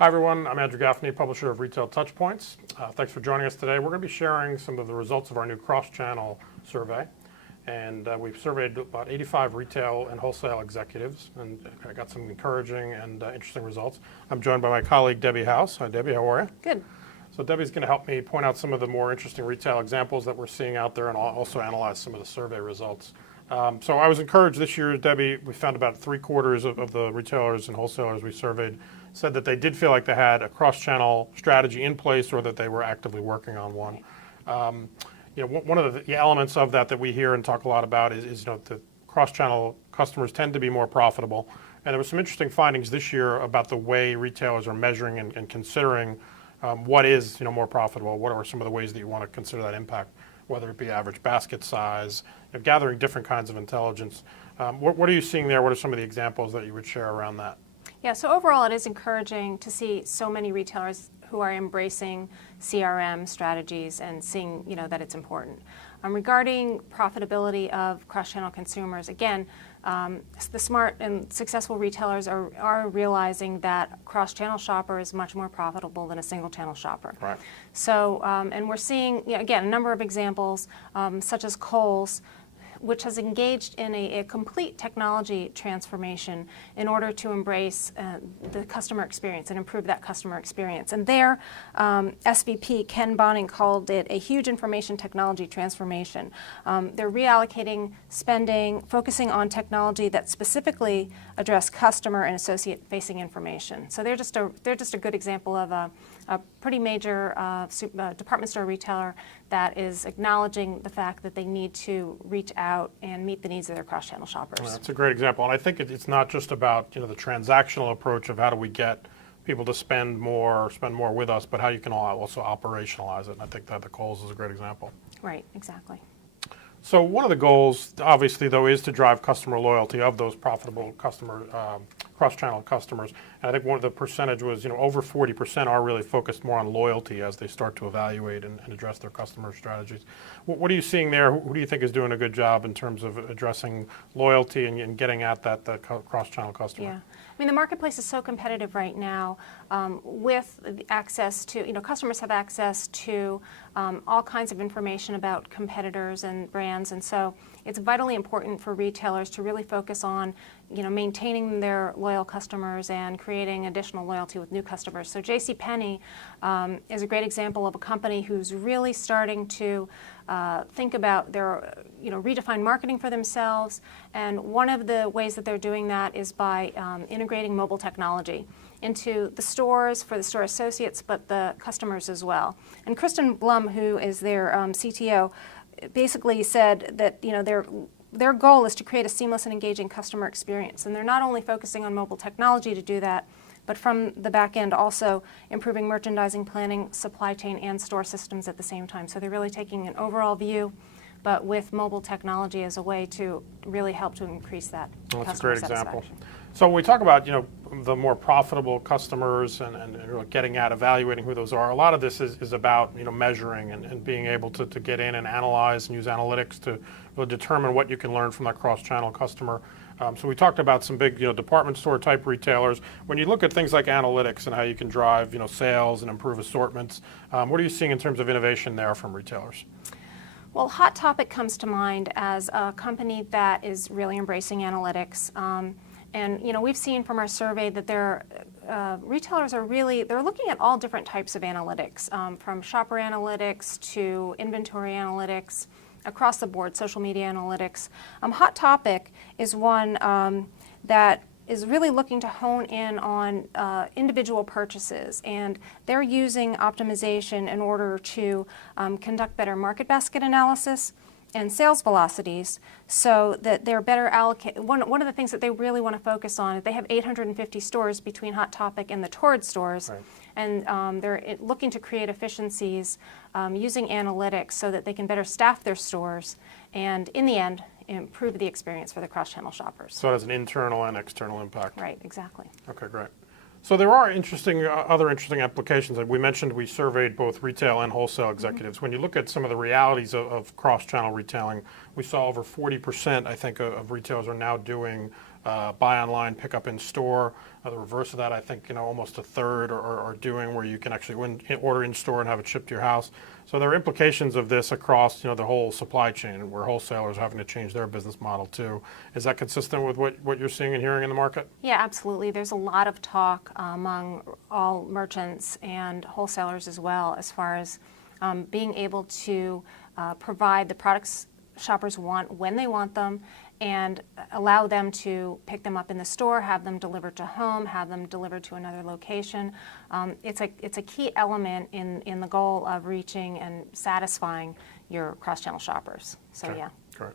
Hi everyone, I'm Andrew Gaffney, publisher of Retail TouchPoints. Thanks for joining us today. We're going to be sharing some of the results of our new CrossChannel survey. And we've surveyed about 85 retail and wholesale executives, and I got some encouraging and interesting results. I'm joined by my colleague, Debbie Hauss. Hi Debbie, how are you? Good. So Debbie's going to help me point out some of the more interesting retail examples that we're seeing out there and also analyze some of the survey results. So I was encouraged this year, Debbie, we found about 3/4 of the retailers and wholesalers we surveyed said that they did feel like they had a cross-channel strategy in place or that they were actively working on one. One of the elements of that we hear and talk a lot about is the cross-channel customers tend to be more profitable. And there were some interesting findings this year about the way retailers are measuring and considering what is more profitable. What are some of the ways that you want to consider that impact, whether it be average basket size, gathering different kinds of intelligence. What are you seeing there? What are some of the examples that you would share around that? Yeah, so overall it is encouraging to see so many retailers who are embracing CRM strategies and seeing that it's important. Regarding profitability of cross-channel consumers, again, the smart and successful retailers are realizing that cross-channel shopper is much more profitable than a single-channel shopper. Right. So, and we're seeing, again, a number of examples, such as Kohl's, which has engaged in a complete technology transformation in order to embrace the customer experience and improve that customer experience. And their SVP, Ken Bonning, called it a huge information technology transformation. They're reallocating spending, focusing on technology that specifically address customer and associate-facing information. So they're just a good example of a pretty major department store retailer that is acknowledging the fact that they need to reach out and meet the needs of their cross-channel shoppers. Well, that's a great example, and I think it's not just about the transactional approach of how do we get people to spend more with us, but how you can also operationalize it. And I think that the Kohl's is a great example. Right, exactly. So one of the goals, obviously, though, is to drive customer loyalty of those profitable customer cross-channel customers. And I think one of the percentage was, over 40% are really focused more on loyalty as they start to evaluate and address their customer strategies. What are you seeing there? Who do you think is doing a good job in terms of addressing loyalty and getting at that cross-channel customer? Yeah. I mean, the marketplace is so competitive right now with access to, customers have access to all kinds of information about competitors and brands. And so it's vitally important for retailers to really focus on, maintaining their loyal customers and creating additional loyalty with new customers. So JCPenney is a great example of a company who's really starting to think about their, redefine marketing for themselves. And one of the ways that they're doing that is by integrating mobile technology into the stores for the store associates, but the customers as well. And Kristen Blum, who is their CTO, basically said that their goal is to create a seamless and engaging customer experience. And they're not only focusing on mobile technology to do that, but from the back end also improving merchandising planning, supply chain, and store systems at the same time. So they're really taking an overall view, but with mobile technology as a way to really help to increase that customer satisfaction. That's a great example. So when we talk about the more profitable customers and getting at evaluating who those are, a lot of this is about measuring and being able to get in and analyze and use analytics to really determine what you can learn from that cross-channel customer. So we talked about some big department store type retailers. When you look at things like analytics and how you can drive sales and improve assortments, what are you seeing in terms of innovation there from retailers? Well, Hot Topic comes to mind as a company that is really embracing analytics. And we've seen from our survey that retailers are they're looking at all different types of analytics, from shopper analytics to inventory analytics, across the board, social media analytics. Hot Topic is one that is really looking to hone in on individual purchases, and they're using optimization in order to conduct better market basket analysis and sales velocities so that they're better allocated. One of the things that they really want to focus on is they have 850 stores between Hot Topic and the Torrid stores. Right. And they're looking to create efficiencies using analytics so that they can better staff their stores and, in the end, improve the experience for the cross-channel shoppers. So it has an internal and external impact. Right, exactly. Okay, great. So there are other interesting applications. Like we mentioned, we surveyed both retail and wholesale executives. Mm-hmm. When you look at some of the realities of cross-channel retailing, we saw over 40%, I think, of retailers are now doing buy online, pick up in store. The reverse of that, I think, almost a third are doing, where you can actually order in store and have it shipped to your house. So there are implications of this across, the whole supply chain, where wholesalers are having to change their business model too. Is that consistent with what you're seeing and hearing in the market? Yeah, absolutely. There's a lot of talk among all merchants and wholesalers as well, as far as being able to provide the products shoppers want when they want them, and allow them to pick them up in the store, have them delivered to home, have them delivered to another location. It's a key element in the goal of reaching and satisfying your cross-channel shoppers. So Okay, yeah. great.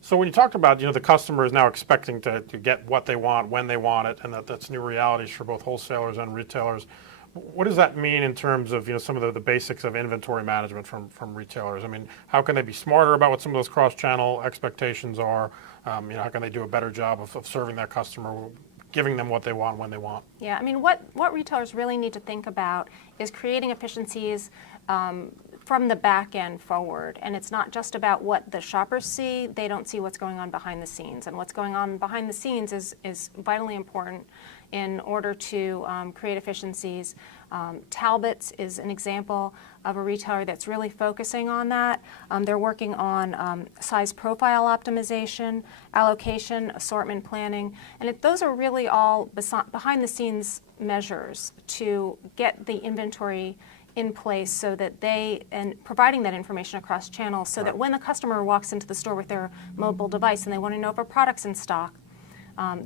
So when you talked about, the customer is now expecting to get what they want when they want it, and that's new realities for both wholesalers and retailers. What does that mean in terms of, some of the basics of inventory management from retailers? I mean, how can they be smarter about what some of those cross-channel expectations are? How can they do a better job of serving that customer, giving them what they want when they want? Yeah, I mean, what retailers really need to think about is creating efficiencies from the back end forward. And it's not just about what the shoppers see. They don't see what's going on behind the scenes. And what's going on behind the scenes is vitally important in order to create efficiencies. Talbot's is an example of a retailer that's really focusing on that. They're working on size profile optimization, allocation, assortment planning, and those are really all behind the scenes measures to get the inventory in place, so that and providing that information across channels, so that when the customer walks into the store with their mobile device and they want to know if a product's in stock,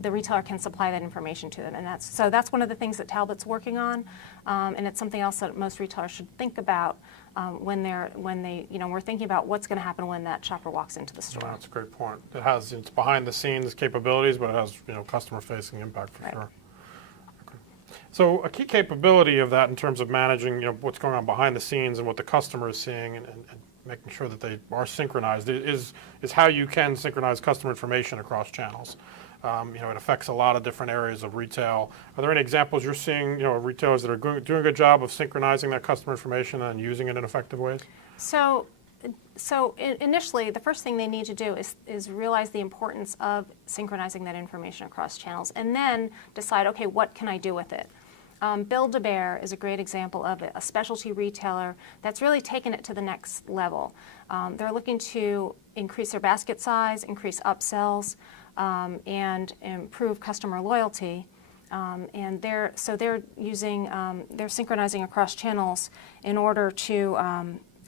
the retailer can supply that information to them. And that's one of the things that Talbot's working on, and it's something else that most retailers should think about when we're thinking about what's going to happen when that shopper walks into the store. That's a great point. It's behind the scenes capabilities, but it has customer facing impact for sure. So a key capability of that in terms of managing what's going on behind the scenes and what the customer is seeing, and making sure that they are synchronized, is how you can synchronize customer information across channels. It affects a lot of different areas of retail. Are there any examples you're seeing, of retailers that are doing a good job of synchronizing that customer information and using it in effective ways? So initially, the first thing they need to do is realize the importance of synchronizing that information across channels, and then decide, okay, what can I do with it? Build-A-Bear is a great example of a specialty retailer that's really taken it to the next level. They're looking to increase their basket size, increase upsells, and improve customer loyalty. And they're synchronizing across channels in order to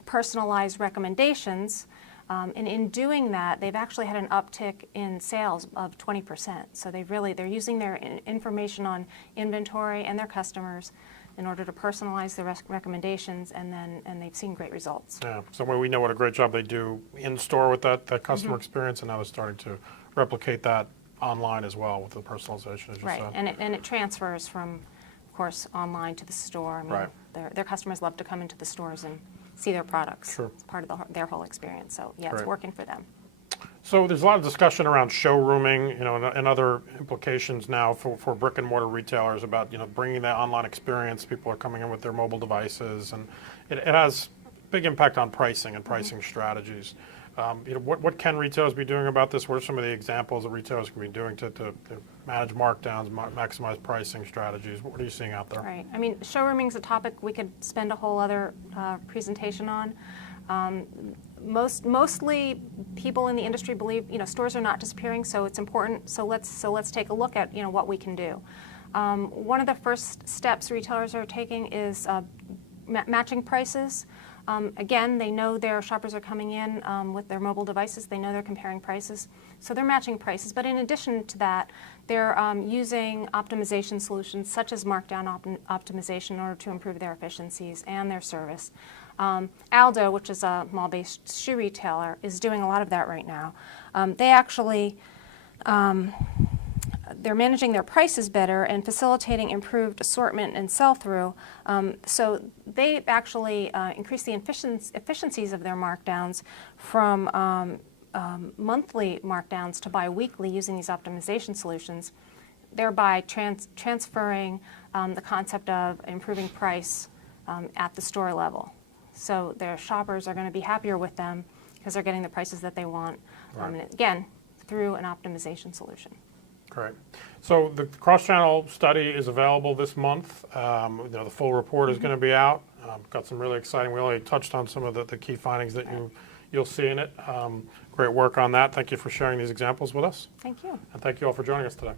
personalize recommendations. And in doing that, they've actually had an uptick in sales of 20%. So they're using their information on inventory and their customers in order to personalize the recommendations, and they've seen great results. Yeah, so we know what a great job they do in store with that customer experience, and now they're starting to replicate that online as well with the personalization, as you Right, said. and it transfers from, of course, online to the store. I mean, Right. Their customers love to come into the stores and see their products. Sure. It's part of their whole experience. So yeah, Great. it's working for them. So there's a lot of discussion around showrooming, and other implications now for brick and mortar retailers about, bringing that online experience. People are coming in with their mobile devices, and it has big impact on pricing and pricing strategies. What can retailers be doing about this? What are some of the examples that retailers can be doing to manage markdowns, maximize pricing strategies? What are you seeing out there? Right. I mean, showrooming is a topic we could spend a whole other presentation on. Mostly people in the industry believe stores are not disappearing, so it's important. So let's take a look at what we can do. One of the first steps retailers are taking is matching prices. Again, they know their shoppers are coming in with their mobile devices. They know they're comparing prices, so they're matching prices. But in addition to that, they're using optimization solutions such as markdown optimization in order to improve their efficiencies and their service. Aldo, which is a mall-based shoe retailer, is doing a lot of that right now. They actually they're managing their prices better and facilitating improved assortment and sell-through. So they've actually increased the efficiencies of their markdowns from monthly markdowns to bi-weekly using these optimization solutions, thereby transferring the concept of improving price at the store level. So their shoppers are going to be happier with them because they're getting the prices that they want. Right. And again, through an optimization solution. Great. So the cross-channel study is available this month. The full report is going to be out. Got some really exciting. We only touched on some of the key findings that you'll see in it. Great work on that. Thank you for sharing these examples with us. Thank you. And thank you all for joining us today.